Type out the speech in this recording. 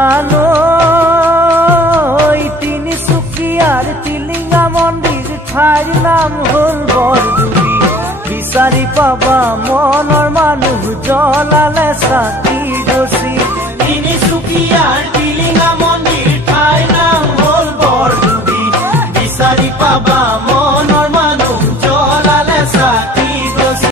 জানো তিনিচুকীয়াৰ টিলিঙা মন্দিৰ ঠাইৰ নাম হ'ল বৰদুবি বিচাৰি পাবা মনৰ মানুহ জ্বলালে চাকি গছি তিনিচুকীয়াৰ